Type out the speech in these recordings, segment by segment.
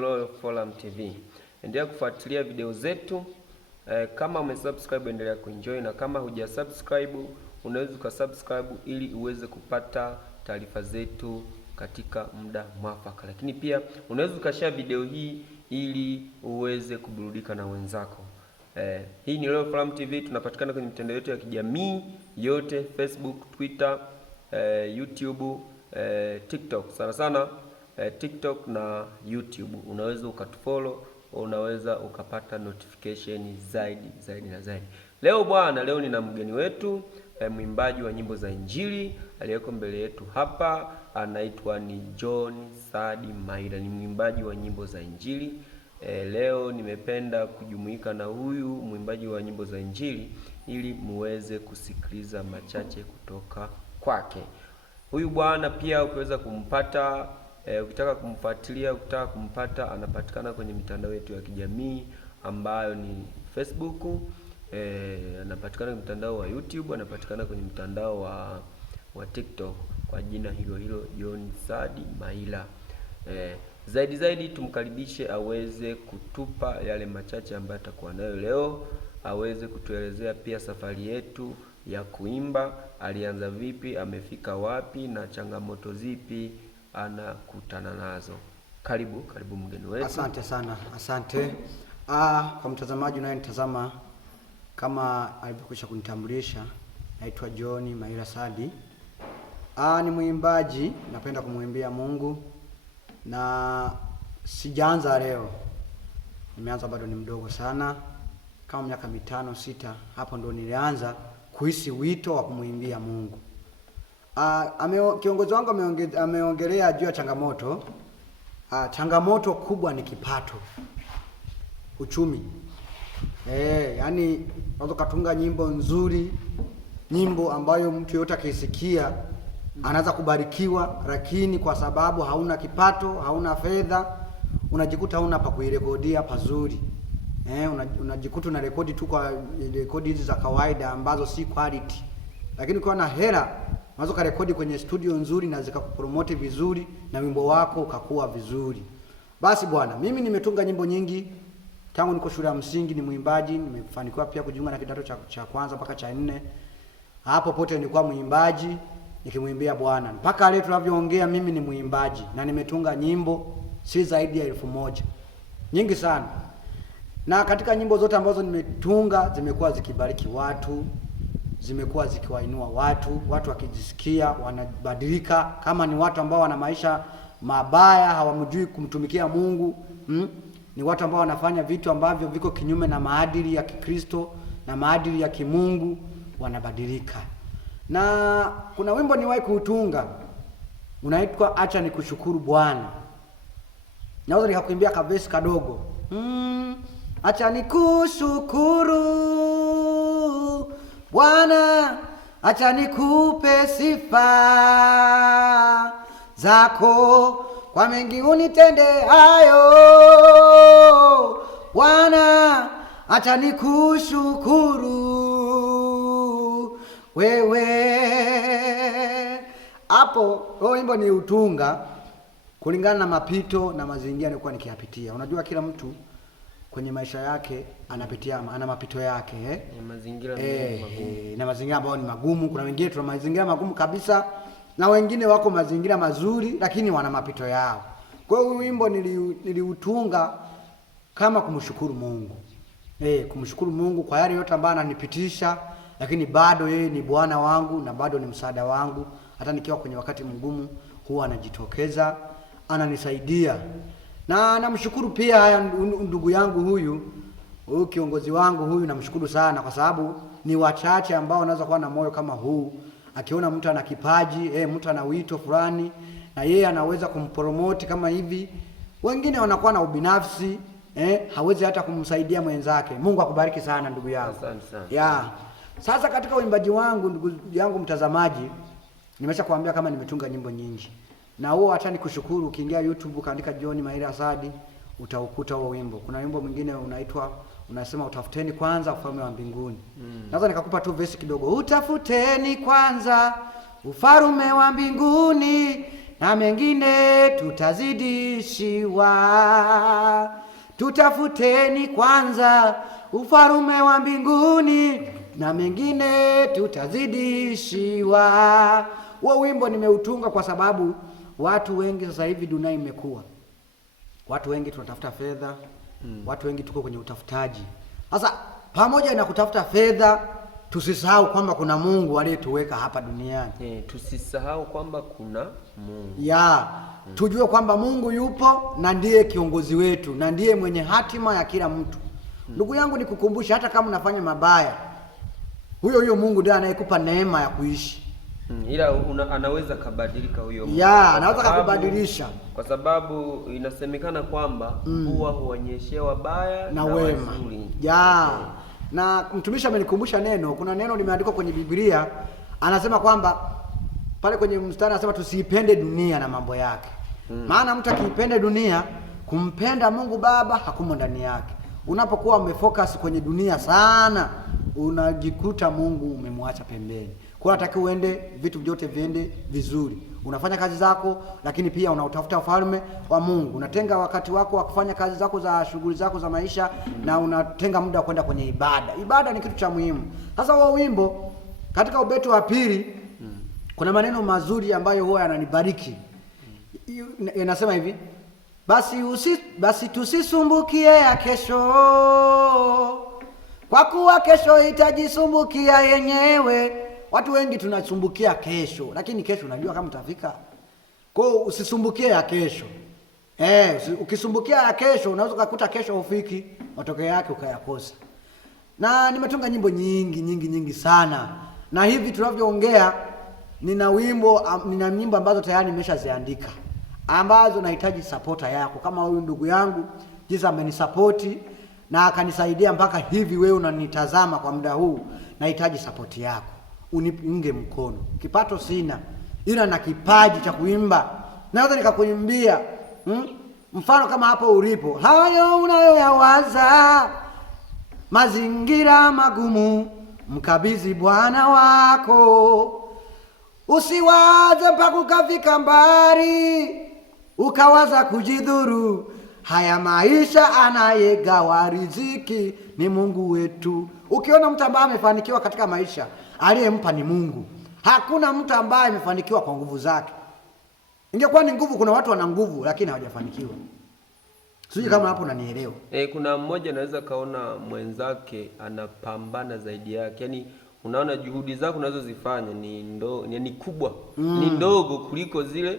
Royal Forum TV. Endelea kufuatilia video zetu. Kama umesubscribe endelea kuenjoy, na kama hujasubscribe unaweza ukasubscribe ili uweze kupata taarifa zetu katika muda mwafaka. Lakini pia unaweza ukashare video hii ili uweze kuburudika na wenzako. Hii ni Royal Forum TV, tunapatikana kwenye mitandao yetu ya kijamii yote, Facebook, Twitter, YouTube, TikTok. Sana sana TikTok na YouTube. Unaweza ukatufollow, unaweza ukapata notification zaidi na zaidi. Leo nina mgeni wetu, mwimbaji wa nyimbo za Injili aliyeko mbele yetu hapa, anaitwa ni John Sadi Maila, ni mwimbaji wa nyimbo za Injili. Leo nimependa kujumuika na huyu mwimbaji wa nyimbo za Injili ili muweze kusikiliza machache kutoka kwake. Huyu bwana pia ukiweza kumpata, ukitaka kumfuatilia, ukitaka kumpata, anapatikana kwenye mitandao yetu ya kijamii ambayo ni Facebook, anapatikana kwenye mtandao wa YouTube, anapatikana kwenye mtandao wa TikTok kwa jina hilo John Sadi Maila. Zaidi tumkaribishe aweze kutupa yale machache ambayo atakuwa nayo leo, aweze kutuelezea pia safari yetu ya kuimba, alianza vipi, amefika wapi na changamoto zipi anakutana nazo. Karibu mgeni wetu. Asante sana. Asante. Kwa mtazamaji unayenitazama, kama alivyokwisha kunitambulisha, naitwa John Maila Sadi. Ni mwimbaji, napenda kumwimbia Mungu, na sijaanza leo. Nimeanza bado ni mdogo sana, kama miaka 5-6 hapo ndo nilianza kuhisi wito wa kumwimbia Mungu. Kiongozi wangu ameongelea juu ya changamoto. Changamoto kubwa ni kipato, uchumi. Yani unaweza kutunga nyimbo nzuri, nyimbo ambayo mtu yote akisikia anaweza kubarikiwa, lakini kwa sababu hauna kipato, hauna fedha, unajikuta hauna pa kuirekodia pazuri. Unajikuta una rekodi tu kwa rekodi hizi za kawaida ambazo si quality. Lakini ukiwa na hela unaweza kurekodi kwenye studio nzuri na zikakupromote vizuri na wimbo wako ukakuwa vizuri. Basi bwana, mimi nimetunga nyimbo nyingi tangu niko shule ya msingi, ni mwimbaji. Nimefanikiwa pia kujiunga na kidato cha kwanza mpaka cha 4. Hapo pote nilikuwa mwimbaji nikimwimbia Bwana. Mpaka leo tunavyoongea mimi ni mwimbaji na nimetunga nyimbo si zaidi ya 1000. Nyingi sana. Na katika nyimbo zote ambazo nimetunga zimekuwa zikibariki watu, zimekuwa zikiwainua watu wakijisikia wanabadilika. Kama ni watu ambao wana maisha mabaya, hawamjui kumtumikia Mungu, ni watu ambao wanafanya vitu ambavyo viko kinyume na maadili ya Kikristo na maadili ya kimungu, wanabadilika. Na kuna wimbo niwahi kuutunga unaitwa Acha Nikushukuru Bwana. Naweza nikakuimbia kabisa kadogo. Acha nikushukuru Bwana, acha nikupe sifa zako kwa mengi unitende hayo Bwana, acha nikushukuru wewe. Hapo wimbo ni utunga kulingana na mapito na mazingira nilikuwa nikiyapitia. Unajua kila mtu kwenye maisha yake ana mapito yake, mazingira magumu. Na mazingira ambayo ni magumu. Kuna wengine tuna mazingira magumu kabisa, na wengine wako mazingira mazuri lakini wana mapito yao. Kwa hiyo wimbo niliutunga kama kumshukuru Mungu. Kumshukuru Mungu kwa yale yote ambayo ananipitisha, lakini bado yeye ni Bwana wangu na bado ni msaada wangu. Hata nikiwa kwenye wakati mgumu huwa anajitokeza, ananisaidia. Na namshukuru pia ndugu yangu huyu kiongozi wangu huyu, namshukuru sana kwa sababu ni wachache ambao wanaweza kuwa na moyo kama huu. Akiona mtu ana kipaji, mtu ana wito fulani na yeye anaweza kumpromote kama hivi. Wengine wanakuwa na ubinafsi, hawezi hata kumsaidia mwenzake. Mungu akubariki sana ndugu yangu. Asante sana. Sasa katika uimbaji wangu, ndugu yangu mtazamaji, nimeshakwambia kama nimetunga nyimbo nyingi. Na huo Acha Nikushukuru, ukiingia YouTube kaandika John Maila Sadi utaukuta huo wimbo. Kuna wimbo mwingine unasema utafuteni kwanza ufalme wa mbinguni. Naweza nikakupa tu verse kidogo. Utafuteni kwanza ufalme wa mbinguni na mengine tutazidishiwa. Tutafuteni kwanza ufalme wa mbinguni, na mengine tutazidishiwa. Huo wimbo nimeutunga kwa sababu watu wengi sasa hivi dunia imekuwa, watu wengi tunatafuta fedha, watu wengi tuko kwenye utafutaji. Sasa pamoja na kutafuta fedha, tusisahau kwamba kuna Mungu aliyetuweka hapa duniani. Tusisahau kwamba kuna Mungu. Tujue kwamba Mungu yupo na ndiye kiongozi wetu na ndiye mwenye hatima ya kila mtu. Ndugu yangu, nikukumbusha, hata kama unafanya mabaya, huyo Mungu ndiye anayekupa neema ya kuishi. Ila anaweza kubadilika huyo Mungu. Anaweza kubadilisha, kwa sababu inasemekana kwamba mvua huonyeshea wabaya na wema. Na mtumishi amenikumbusha neno, kuna neno limeandikwa kwenye Biblia, anasema kwamba pale kwenye mstari anasema tusiipende dunia na mambo yake. Maana mtu akiipende dunia, kumpenda Mungu Baba hakumo ndani yake. Unapokuwa umefocus kwenye dunia sana, unajikuta Mungu umemwacha pembeni. Kwa hiyo unatakiwa uende, vitu vyote viende vizuri. Unafanya kazi zako, lakini pia unautafuta ufalme wa Mungu. Unatenga wakati wako wa kufanya kazi zako za shughuli zako za maisha, na unatenga muda wa kwenda kwenye ibada. Ibada ni kitu cha muhimu. Sasa huo wimbo katika ubeti wa pili kuna maneno mazuri ambayo huwa yananibariki. Inasema hivi: basi tusisumbukie ya kesho, kwa kuwa kesho itajisumbukia yenyewe. Watu wengi tunasumbukia kesho, lakini kesho unajua kama utafika? Kwa hiyo usisumbukie ya kesho. Ukisumbukia ya kesho unaweza kukuta kesho ufiki, matokeo yake ukayakosa. Na nimetunga nyimbo nyingi sana. Na hivi tunavyoongea nina nyimbo ambazo tayari nimeshaziandika, ambazo nahitaji support yako. Kama huyu ndugu yangu jinsi amenisapoti na akanisaidia mpaka hivi wewe unanitazama kwa muda huu, nahitaji support yako. Uniunge mkono. Kipato sina, ila na kipaji cha kuimba. Naweza nikakuimbia. Mfano kama hapo ulipo, hayo unayoyawaza, mazingira magumu, mkabidhi Bwana wako. Usiwaze mpaka ukafika mbali ukawaza kujidhuru. Haya maisha anayegawa riziki ni Mungu wetu. Ukiona mtu ambaye amefanikiwa katika maisha, aliyempa ni Mungu. Hakuna mtu ambaye amefanikiwa kwa nguvu zake. Ingekuwa ni nguvu, kuna watu wana nguvu lakini hawajafanikiwa. Sijui kama hapo unanielewa. Kuna mmoja anaweza kaona mwenzake anapambana zaidi yake. Yaani unaona juhudi zako unazozifanya ni kubwa, ni ndogo kuliko zile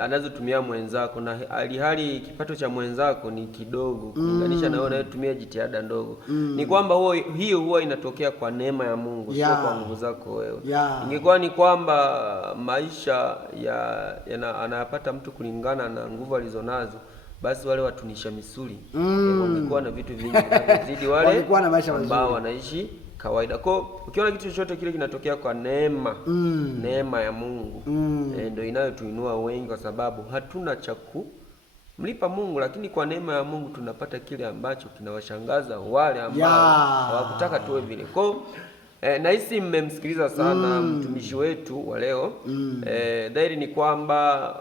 anazotumia mwenzako, na hali kipato cha mwenzako ni kidogo kulinganisha na wewe unayotumia jitihada ndogo. Ni kwamba hiyo huwa inatokea kwa neema ya Mungu, sio kwa nguvu zako wewe. Ingekuwa ni kwamba maisha anayapata mtu kulingana na nguvu alizonazo, basi wale watunisha misuli wangekuwa na vitu vingi vinazidi wale ambao wanaishi kawaida. Kwa ukiona kitu chochote kile kinatokea kwa neema, neema ya Mungu ndio inayotuinua wengi, kwa sababu hatuna cha kumlipa Mungu, lakini kwa neema ya Mungu tunapata kile ambacho kinawashangaza wale ambao hawakutaka tuwe vile. Kwa nahisi mmemsikiliza sana mtumishi wetu wa leo. Dhahiri ni kwamba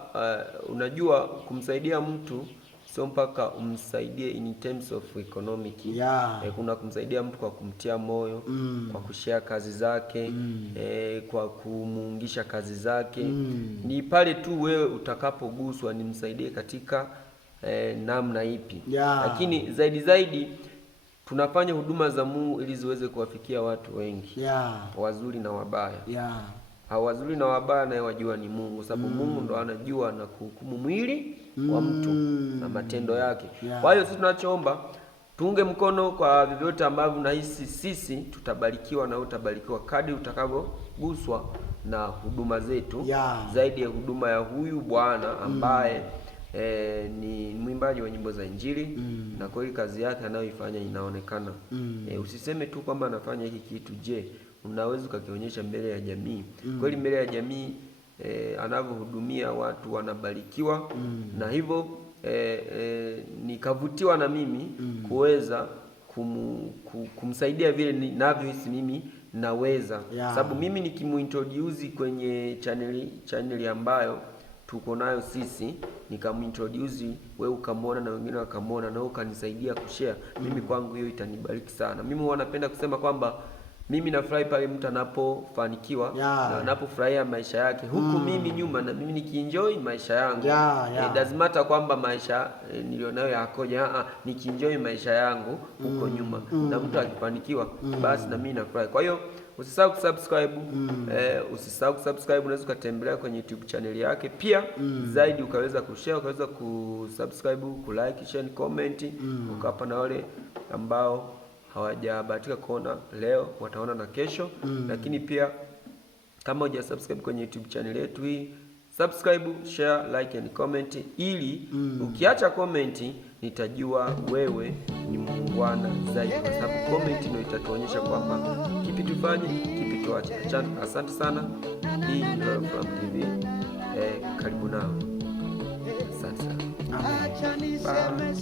unajua kumsaidia mtu sio mpaka umsaidie in terms of economic. Kuna kumsaidia mtu kwa kumtia moyo, kwa kushare kazi zake, kwa kumuungisha kazi zake. Ni pale tu wewe utakapoguswa nimsaidie katika namna ipi. Lakini zaidi tunafanya huduma za Mungu ili ziweze kuwafikia watu wengi, wazuri na wabaya. Wazuri na wabaya naye wajua ni Mungu, sababu Mungu ndo anajua na kuhukumu mwili wa mtu na matendo yake. Kwa hiyo sisi tunachoomba, tuunge mkono kwa vyovyote ambavyo nahisi sisi tutabarikiwa na utabarikiwa kadri utakavyoguswa na huduma zetu, zaidi ya huduma ya huyu bwana ambaye ni mwimbaji wa nyimbo za Injili na kweli kazi yake anayoifanya inaonekana. Usiseme tu kwamba anafanya hiki kitu, je, unaweza ukakionyesha mbele ya jamii? Kweli mbele ya jamii anavyohudumia watu wanabarikiwa. Na hivyo nikavutiwa na mimi kuweza kumsaidia vile ninavyohisi mimi naweza, sababu mimi nikimuintroduce kwenye channel ambayo tuko nayo sisi, nikamintroduce wewe ukamwona na wengine wakamwona na ukanisaidia kushare, mimi kwangu hiyo itanibariki sana. Mimi huwa napenda kusema kwamba mimi nafurahi pale mtu anapofanikiwa na anapofurahia maisha yake huku mimi nyuma na mimi nikienjoy maisha yangu. It doesn't matter kwamba maisha nilionayo yakoje, nikienjoy maisha yangu huko nyuma na mtu akifanikiwa basi na mimi nafurahi. Kwa hiyo usisahau kusubscribe, unaweza kutembelea kwenye YouTube channel yake pia zaidi, ukaweza kushare, ukaweza kusubscribe, kulike, share, comment, ukapa na wale ambao hawajabahatika kuona leo wataona na kesho. Lakini pia kama hujasubscribe kwenye YouTube channel yetu hii, subscribe, share, like and comment, ili ukiacha comment nitajua wewe ni muungwana zaidi, kwa sababu comment ndio itatuonyesha kwamba kipi tufanye, kipi tuache. Asante sana. Hii ni Royal From TV. Karibu nao. Asante sana. Amen.